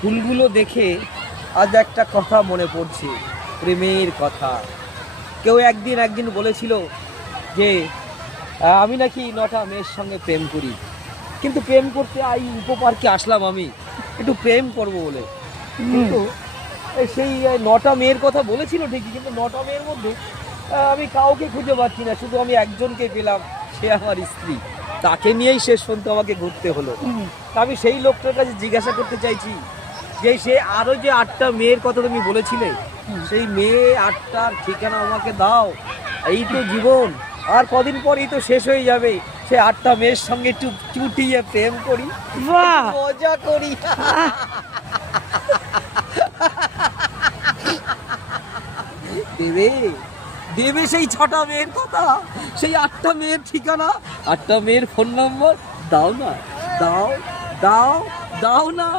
ফুলগুলো দেখে আজ একটা কথা মনে পড়ছে, প্রেমের কথা। কেউ একদিন বলেছিল যে আমি নাকি 9টা মেয়ের সঙ্গে প্রেম করি, কিন্তু প্রেম করতে ইকো পার্কে আসলাম আমি একটু প্রেম করব বলে। কিন্তু সেই 9টা মেয়ের কথা বলেছিল ঠিকই, কিন্তু 9টা মেয়ের মধ্যে আমি কাউকে খুঁজে পাচ্ছি না, শুধু আমি একজনকে পেলাম, সে আমার স্ত্রী। তাকে নিয়েই শেষ পর্যন্ত আমাকে ঘুরতে হলো। তা আমি সেই লোকটার কাছে জিজ্ঞাসা করতে চাইছি যে সে আরো যে 8টা মেয়ের কথা তুমি বলেছিলে, সেই মেয়ে 8টার ঠিকানা আমাকে দাও। এই তো জীবন, আর কদিন পরেই তো শেষ হয়ে যাবে। সে 8টা মেয়ের সঙ্গে একটু চুটিয়ে প্রেম করি, বাহ! একটু মজা করি। দেবে দেবে সেই 6টা মেয়ের কথা, সেই 8টা মেয়ের ঠিকানা, 8টা মেয়ের ফোন নম্বর। দাও না, দাও দাও দাও না।